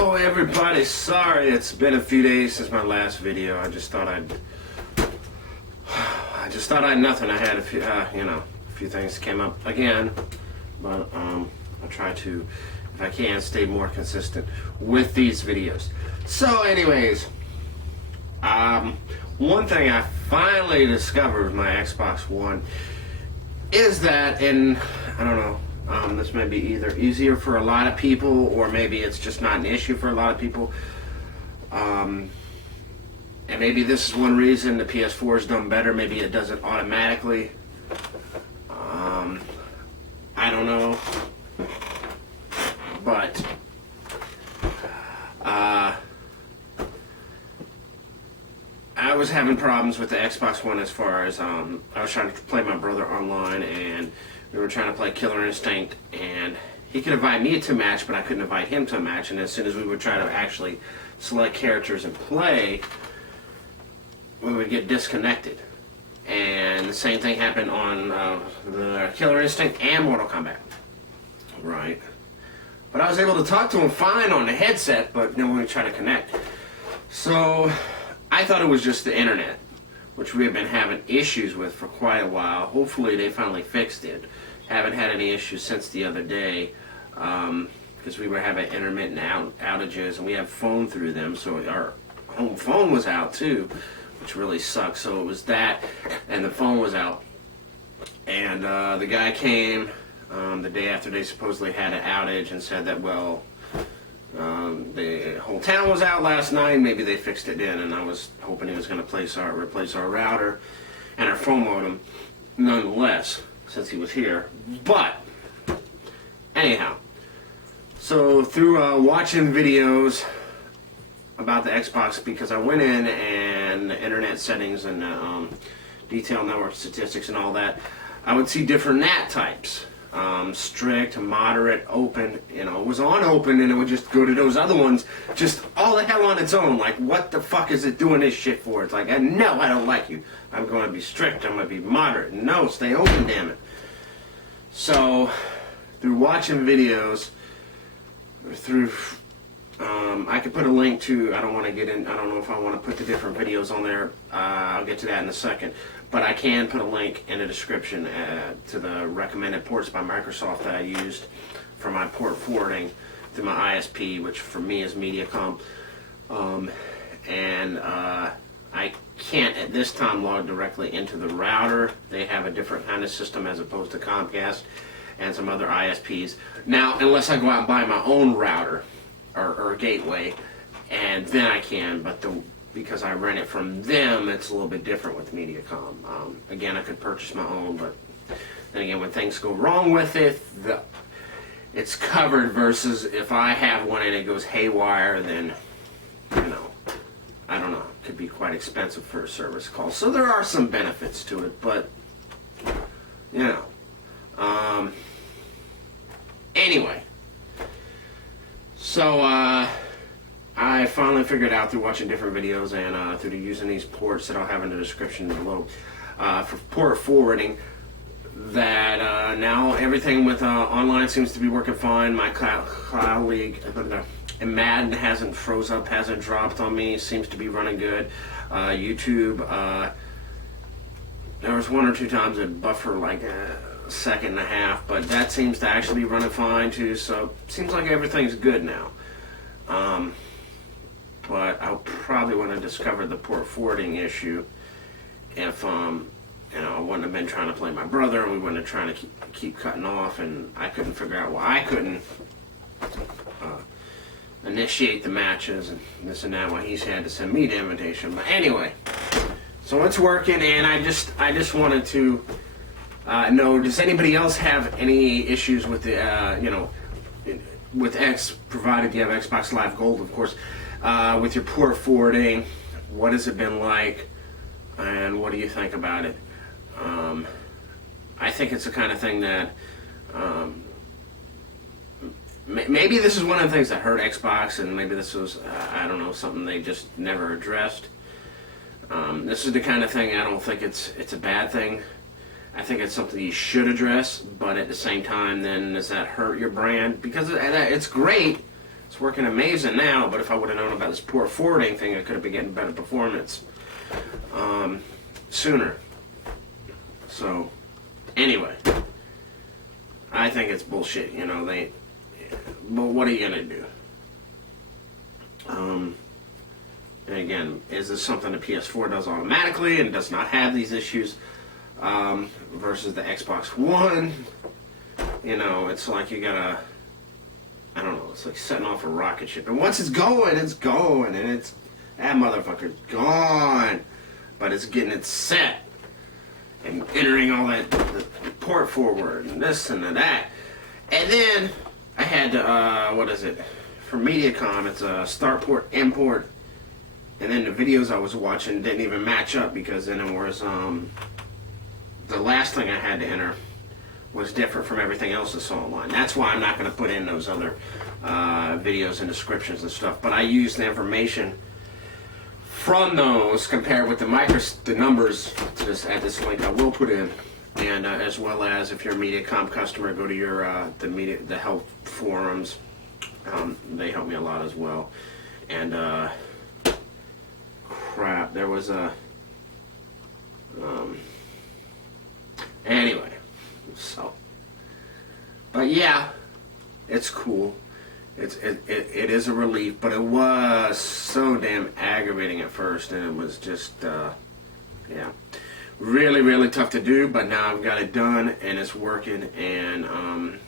Oh everybody, sorry it's been a few days since my last video. I just thought I'd nothing. I had a few, a few things came up again, but I'll try to, if I can, stay more consistent with these videos. So anyways, one thing I finally discovered with my Xbox One is that, and I don't know, this may be either easier for a lot of people or maybe it's just not an issue for a lot of people. And maybe this is one reason the PS4 has done better. Maybe it does it automatically. I don't know. But I was having problems with the Xbox One as far as I was trying to play my brother online, and we were trying to play Killer Instinct, and he could invite me to a match, but I couldn't invite him to a match. And as soon as we would try to actually select characters and play, we would get disconnected. And the same thing happened on the Killer Instinct and Mortal Kombat. Right. But I was able to talk to him fine on the headset, but then when we tried to connect. So I thought it was just the internet, which we have been having issues with for quite a while. Hopefully they finally fixed it. Haven't had any issues since the other day, because we were having intermittent outages, and we have phone through them, so our home phone was out too, which really sucks. So it was that, and the phone was out. And the guy came the day after they supposedly had an outage and said that, well, the whole town was out last night, maybe they fixed it then, and I was hoping he was going to replace our router and our phone modem nonetheless, since he was here. But anyhow, so through watching videos about the Xbox, because I went in and the internet settings and detailed network statistics and all that, I would see different NAT types. Strict, moderate, open. You know, it was on open, and it would just go to those other ones just all the hell on its own. Like, what the fuck is it doing this shit for? It's like, no, I don't like you. I'm going to be strict. I'm going to be moderate. No, stay open, damn it. So, through watching videos, through, I could put a link to, I don't want to get in, I don't know if I want to put the different videos on there. I'll get to that in a second. But I can put a link in the description to the recommended ports by Microsoft that I used for my port forwarding through my ISP, which for me is Mediacom. I can't at this time log directly into the router. They have a different kind of system as opposed to Comcast and some other ISPs. Now, unless I go out and buy my own router or gateway, and then I can, but because I rent it from them, it's a little bit different with Mediacom. Again, I could purchase my own, but then again, when things go wrong with it, it's covered, versus if I have one and it goes haywire, then, I don't know, it could be quite expensive for a service call. So there are some benefits to it, but, anyway. So, I finally figured out through watching different videos and through using these ports that I'll have in the description below for port forwarding, that now everything with online seems to be working fine. My colleague and Madden hasn't froze up, hasn't dropped on me, seems to be running good. YouTube, there was one or two times it buffered like a second and a half, but that seems to actually be running fine too, so it seems like everything's good now. But I probably wouldn't have discovered the port forwarding issue if I wouldn't have been trying to play my brother, and we wouldn't have trying to keep cutting off, and I couldn't figure out why I couldn't initiate the matches and this and that, why he's had to send me the invitation. But anyway, so it's working, and I just wanted to know, does anybody else have any issues with the with X, provided you have Xbox Live Gold, of course, with your port forwarding? What has it been like, and what do you think about it? I think it's the kind of thing that maybe this is one of the things that hurt Xbox, and maybe this was, I don't know, something they just never addressed. This is the kind of thing, I don't think it's a bad thing. I think it's something you should address, but at the same time, then does that hurt your brand? Because it's great It's working amazing now, but if I would have known about this port forwarding thing, I could have been getting better performance sooner. So, anyway, I think it's bullshit, you know, but what are you gonna do? And again, is this something the PS4 does automatically and does not have these issues versus the Xbox One? You know, it's like you gotta, I don't know, it's like setting off a rocket ship. And once it's going, and that motherfucker's gone. But it's getting it set and entering all that the port forward and this and that. And then I had what is it? For MediaCom, it's a start port, import, and then the videos I was watching didn't even match up because then it was the last thing I had to enter was different from everything else I saw online. That's why I'm not going to put in those other videos and descriptions and stuff. But I used the information from those compared with the numbers to this link I will put in, and as well as if you're a MediaCom customer, go to your the help forums. They help me a lot as well. And crap, there was a anyway. So, but yeah, it's cool. It is a relief, but it was so damn aggravating at first, and it was just yeah, really tough to do. But now I've got it done, and it's working. And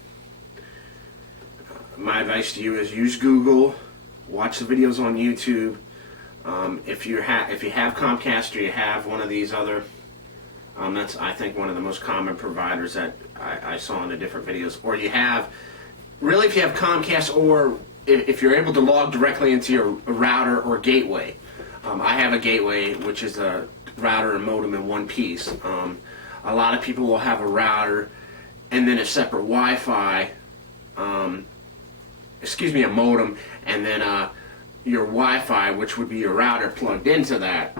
my advice to you is use Google, watch the videos on YouTube. If you have Comcast or you have one of these other, that's I think one of the most common providers that I saw in the different videos. Or you have, really, if you have Comcast, or if you're able to log directly into your router or gateway. I have a gateway, which is a router and modem in one piece. A lot of people will have a router and then a separate Wi-Fi, a modem, and then your Wi-Fi, which would be your router, plugged into that.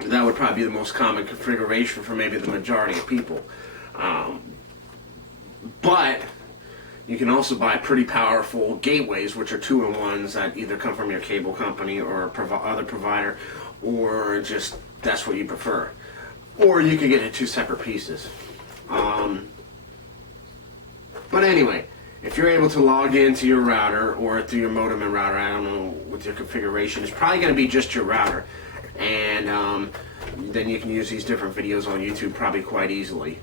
That would probably be the most common configuration for maybe the majority of people. But you can also buy pretty powerful gateways, which are 2-in-1s that either come from your cable company or other provider, or just that's what you prefer. Or you can get it 2 separate pieces. But anyway, if you're able to log into your router or through your modem and router, I don't know with your configuration, it's probably going to be just your router. And then you can use these different videos on YouTube probably quite easily.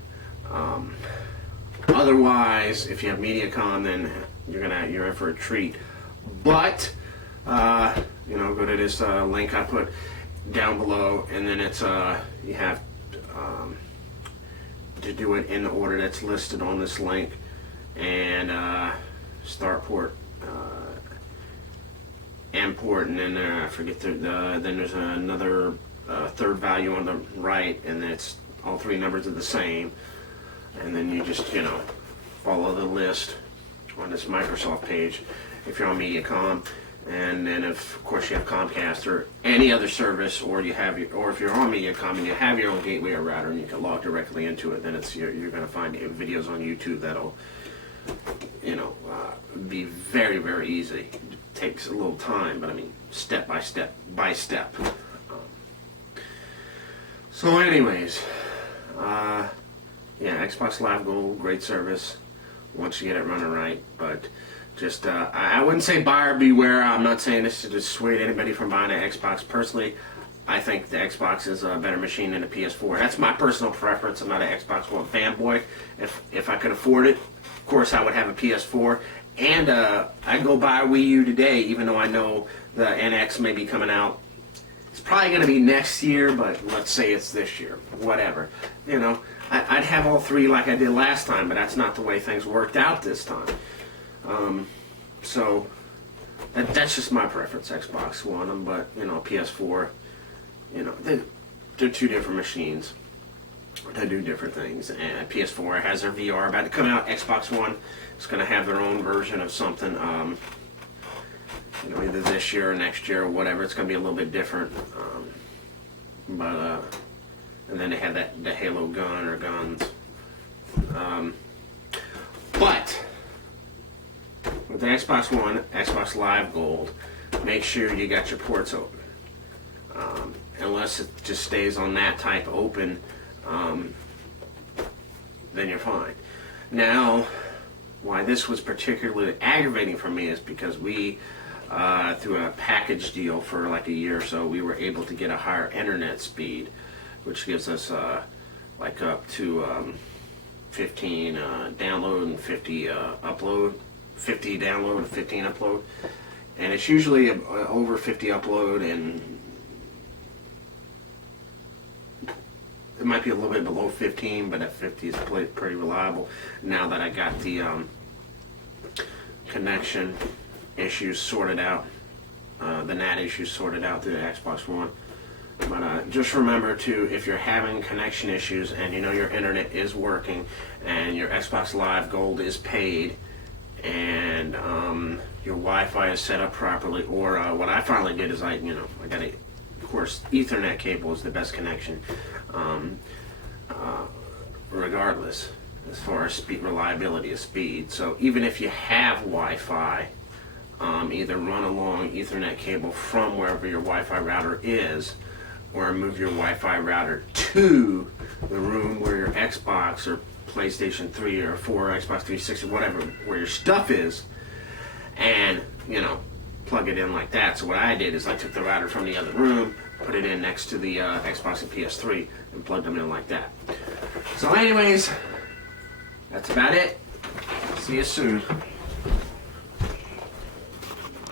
Otherwise, if you have MediaCom, then you're in for a treat. But you know, go to this link I put down below, and then it's you have to do it in the order that's listed on this link. And start port, import, and then I forget then there's another third value on the right, and it's all 3 numbers are the same. And then you just, you know, follow the list on this Microsoft page if you're on MediaCom. And then if, of course, you have Comcast or any other service, or if you're on MediaCom and you have your own gateway or router and you can log directly into it, then you're going to find videos on YouTube that'll, you know, be very easy. It takes a little time, but I mean, step by step. So anyways, yeah, Xbox Live Gold, great service once you get it running right. But just, I wouldn't say buyer beware. I'm not saying this to dissuade anybody from buying an Xbox. Personally, I think the Xbox is a better machine than the PS4. That's my personal preference. I'm not an Xbox One fanboy. If I could afford it, of course I would have a PS4. And I'd go buy a Wii U today, even though I know the NX may be coming out. It's probably going to be next year, but let's say it's this year. Whatever. You know, I'd have all 3 like I did last time, but that's not the way things worked out this time. So that's just my preference, Xbox One. But, you know, PS4, you know, they're 2 different machines. They do different things. And PS4 has their VR about to come out. Xbox One is going to have their own version of something. You know, either this year or next year or whatever. It's going to be a little bit different. And then they have the Halo gun or guns. But with with the Xbox One, Xbox Live Gold, make sure you got your ports open. Unless it just stays on that type open, then you're fine. Now, why this was particularly aggravating for me is because we, through a package deal for like a year or so, we were able to get a higher internet speed, which gives us like up to 15 download and 50 upload, 50 download and 15 upload, and it's usually over 50 upload, and it might be a little bit below 15, but at 50 is pretty reliable. Now that I got the connection issues sorted out, the NAT issues sorted out through the Xbox One. But just remember to, if you're having connection issues and you know your internet is working and your Xbox Live Gold is paid and your Wi-Fi is set up properly, or what I finally did is I got a, of course, Ethernet cable is the best connection, regardless as far as speed, reliability of speed. So even if you have Wi-Fi, either run a long Ethernet cable from wherever your Wi-Fi router is, or move your Wi-Fi router to the room where your Xbox or PlayStation 3 or 4, Xbox 360, whatever, where your stuff is, and plug it in like that. So what I did is I took the router from the other room, put it in next to the Xbox and PS3, and plugged them in like that. So anyways, that's about it. See you soon.